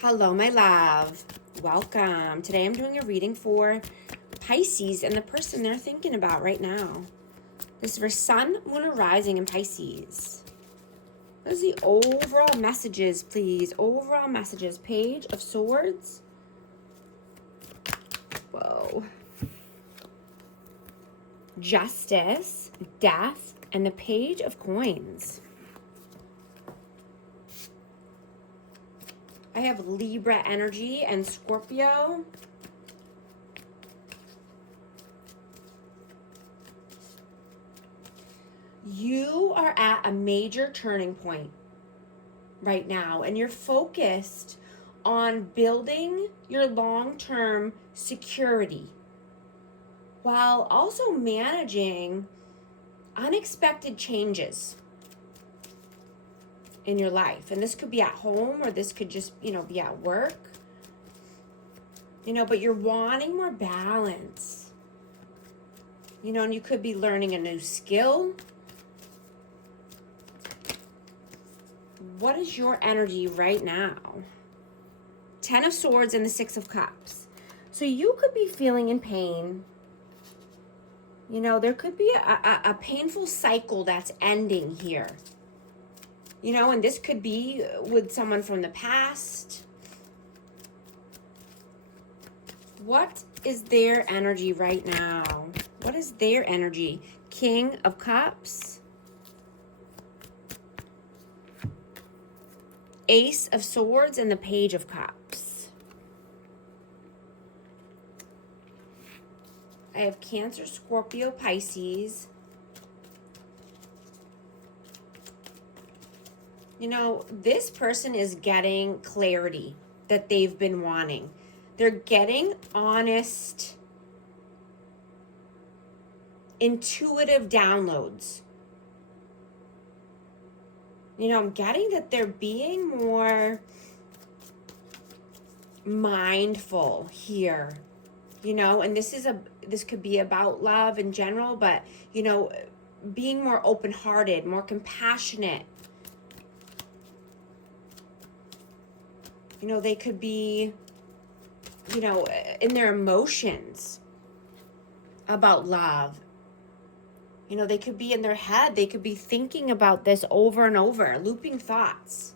Hello, my love. Welcome. Today I'm doing a reading for Pisces and the person they're thinking about right now. This is for Sun, Moon, or Rising in Pisces. What is the overall messages, please? Overall messages. Page of Swords. Whoa. Justice, Death, and the Page of Coins. I have Libra energy and Scorpio. You are at a major turning point right now, and you're focused on building your long-term security while also managing unexpected changes in your life. And this could be at home, or this could just, be at work. But you're wanting more balance. And you could be learning a new skill. What is your energy right now? 10 of Swords and the 6 of Cups. So you could be feeling in pain. There could be a painful cycle that's ending here. And this could be with someone from the past. What is their energy right now? What is their energy? King of Cups. Ace of Swords and the Page of Cups. I have Cancer, Scorpio, Pisces. This person is getting clarity that they've been wanting. They're getting honest, intuitive downloads. I'm getting that they're being more mindful here. And this could be about love in general, but being more open-hearted, more compassionate. They could be, in their emotions about love. They could be in their head. They could be thinking about this over and over, looping thoughts.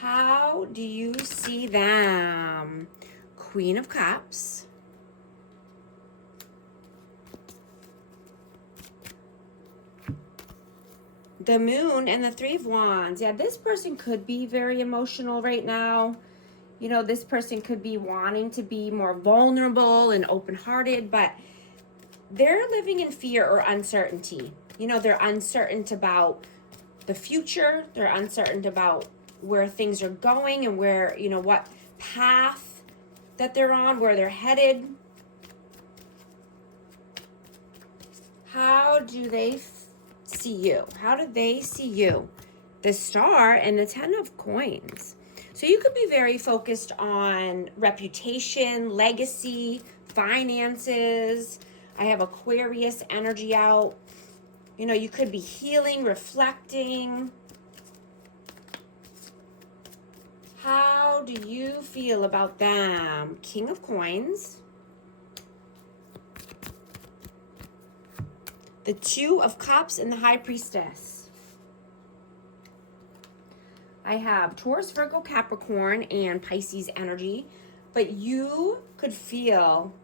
How do you see them? Queen of Cups. The Moon and the 3 of Wands. Yeah, this person could be very emotional right now. This person could be wanting to be more vulnerable and open-hearted, but they're living in fear or uncertainty. They're uncertain about the future. They're uncertain about where things are going and where, what path that they're on, where they're headed. How do they see you? How do they see you? The Star and the 10 of Coins. So you could be very focused on reputation, legacy, finances. I have Aquarius energy out. You could be healing, reflecting. How do you feel about them? King of Coins. The 2 of Cups and the High Priestess. I have Taurus, Virgo, Capricorn, and Pisces energy. But you could feel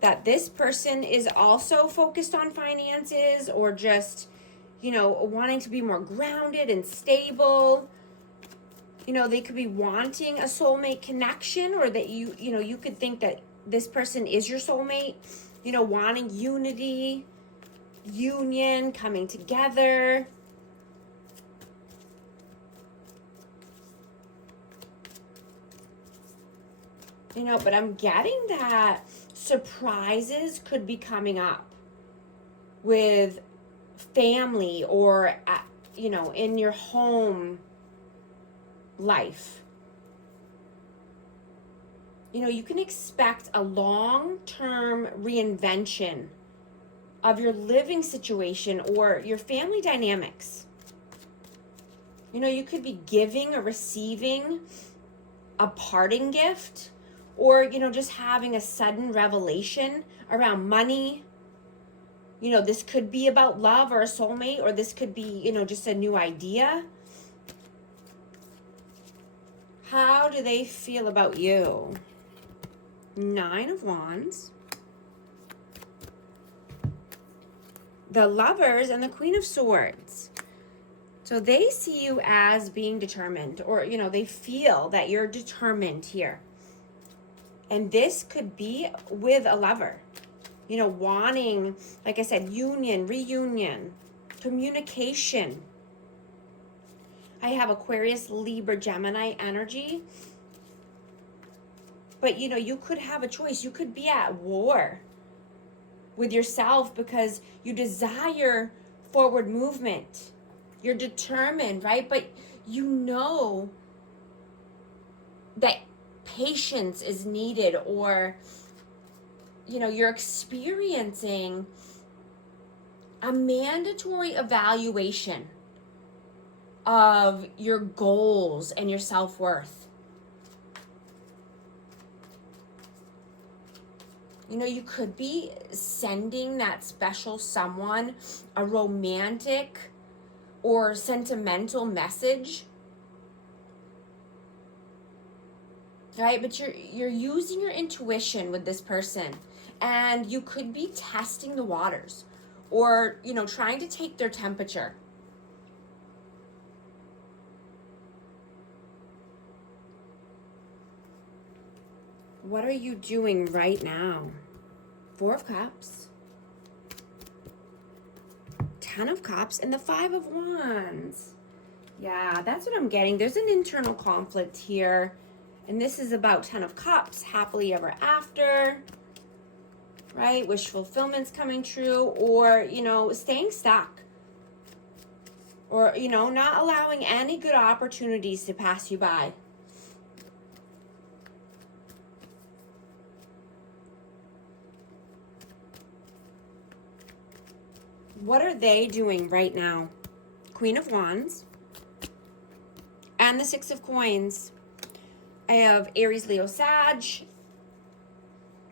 that this person is also focused on finances, or just, wanting to be more grounded and stable. They could be wanting a soulmate connection, or that you could think that this person is your soulmate. Wanting unity, union, coming together. But I'm getting that surprises could be coming up with family, or, in your home life. You can expect a long-term reinvention of your living situation or your family dynamics. You know, you could be giving or receiving a parting gift, or, you know, just having a sudden revelation around money. You know, this could be about love or a soulmate, or this could be, you know, just a new idea. How do they feel about you? 9 of Wands. The Lovers and the Queen of Swords. So they see you as being determined, or, you know, they feel that you're determined here. And this could be with a lover, you know, wanting, like I said, union, reunion, communication. I have Aquarius, Libra, Gemini energy. But, you know, you could have a choice. You could be at war with yourself because you desire forward movement. You're determined, right? But you know that patience is needed, or, you know, you're experiencing a mandatory evaluation of your goals and your self-worth. You know, you could be sending that special someone a romantic or sentimental message, right? But you're using your intuition with this person, and you could be testing the waters, or, you know, trying to take their temperature. What are you doing right now? 4 of Cups, 10 of Cups, and the 5 of Wands. Yeah, that's what I'm getting. There's an internal conflict here. And this is about 10 of Cups, happily ever after, right? Wish fulfillment's coming true, or, you know, staying stuck. Or, you know, not allowing any good opportunities to pass you by. What are they doing right now? Queen of Wands and the 6 of Coins. I have Aries, Leo, Sag.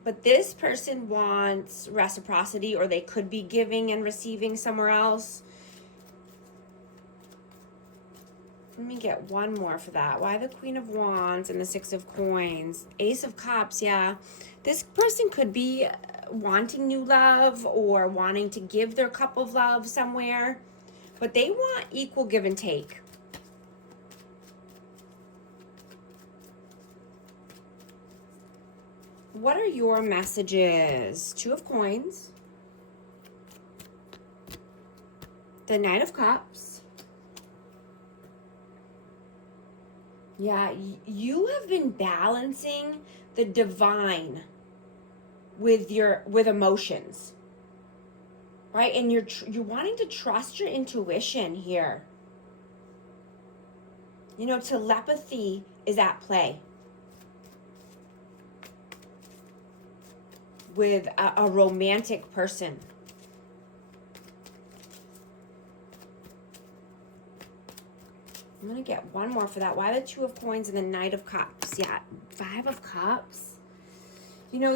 But this person wants reciprocity, or they could be giving and receiving somewhere else. Let me get one more for that. Why the Queen of Wands and the 6 of Coins? Ace of Cups, yeah. This person could be wanting new love, or wanting to give their cup of love somewhere. But they want equal give and take. What are your messages? 2 of Coins. The Knight of Cups. Yeah, you have been balancing the divine with emotions, right? And you're wanting to trust your intuition here. You know, telepathy is at play with a romantic person. I'm going to get one more for that. Why the 2 of Coins and the Knight of Cups? Yeah, 5 of Cups. You know,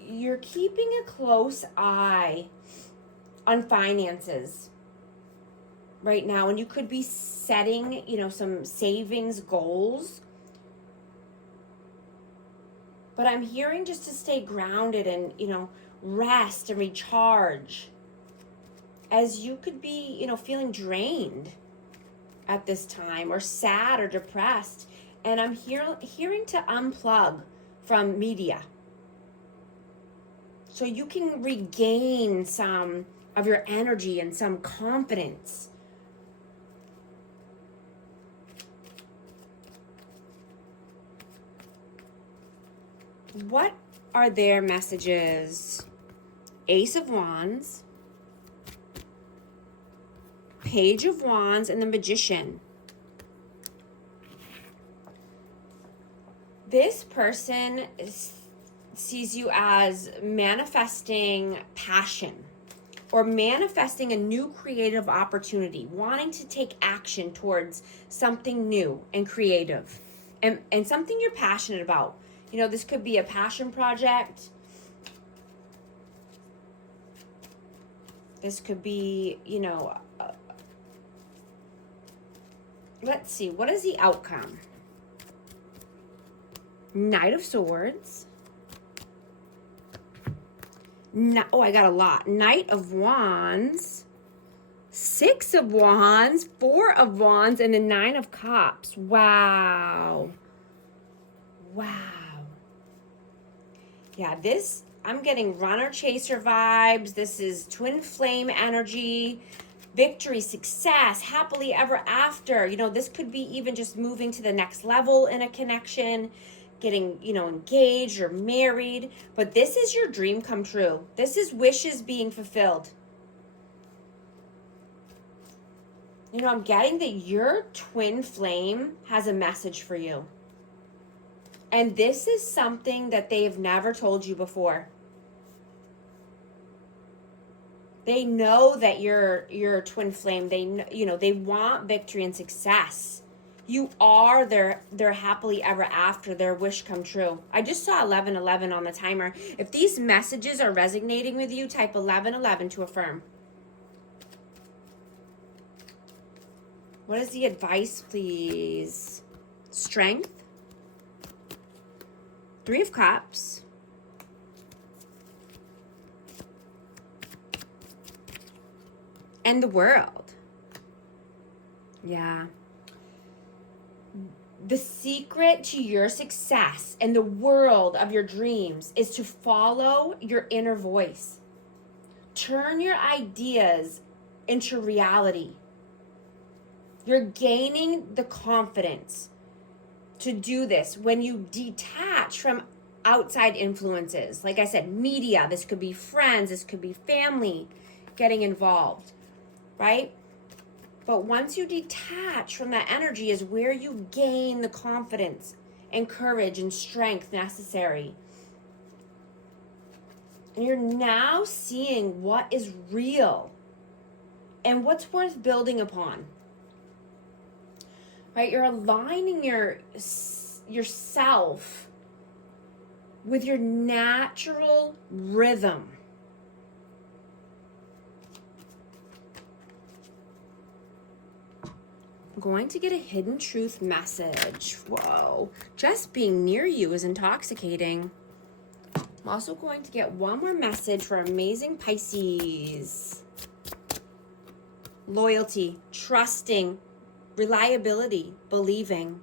you're keeping a close eye on finances right now. And you could be setting, you know, some savings goals. But I'm hearing just to stay grounded and, you know, rest and recharge, as you could be, you know, feeling drained at this time, or sad or depressed. And I'm hearing to unplug from media, so you can regain some of your energy and some confidence. What are their messages? Ace of Wands, Page of Wands, and the Magician. This person sees you as manifesting passion, or manifesting a new creative opportunity, wanting to take action towards something new and creative, and something you're passionate about. You know, this could be a passion project. This could be, you know, let's see, what is the outcome? Knight of Swords. No, oh, I got a lot. Knight of Wands, 6 of Wands, 4 of Wands, and the 9 of Cups. Wow. Wow. Yeah, this, I'm getting runner chaser vibes. This is twin flame energy, victory, success, happily ever after. You know, this could be even just moving to the next level in a connection, getting, you know, engaged or married. But this is your dream come true. This is wishes being fulfilled. You know, I'm getting that your twin flame has a message for you. And this is something that they have never told you before. They know that you're a twin flame. They, you know, they want victory and success. You are their happily ever after, their wish come true. I just saw 1111 on the timer. If these messages are resonating with you, type 1111 to affirm. What is the advice, please? Strength. 3 of Cups. And the World. Yeah. The secret to your success and the world of your dreams is to follow your inner voice. Turn your ideas into reality. You're gaining the confidence to do this when you detach from outside influences. Like I said, media, this could be friends, this could be family getting involved, right? But once you detach from that energy is where you gain the confidence and courage and strength necessary. And you're now seeing what is real and what's worth building upon. Right? You're aligning yourself with your natural rhythm. I'm going to get a hidden truth message. Whoa. Just being near you is intoxicating. I'm also going to get one more message for amazing Pisces. Loyalty, trusting, reliability, believing.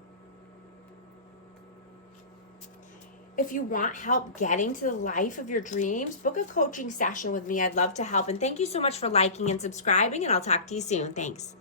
If you want help getting to the life of your dreams, book a coaching session with me. I'd love to help. And thank you so much for liking and subscribing, and I'll talk to you soon. Thanks.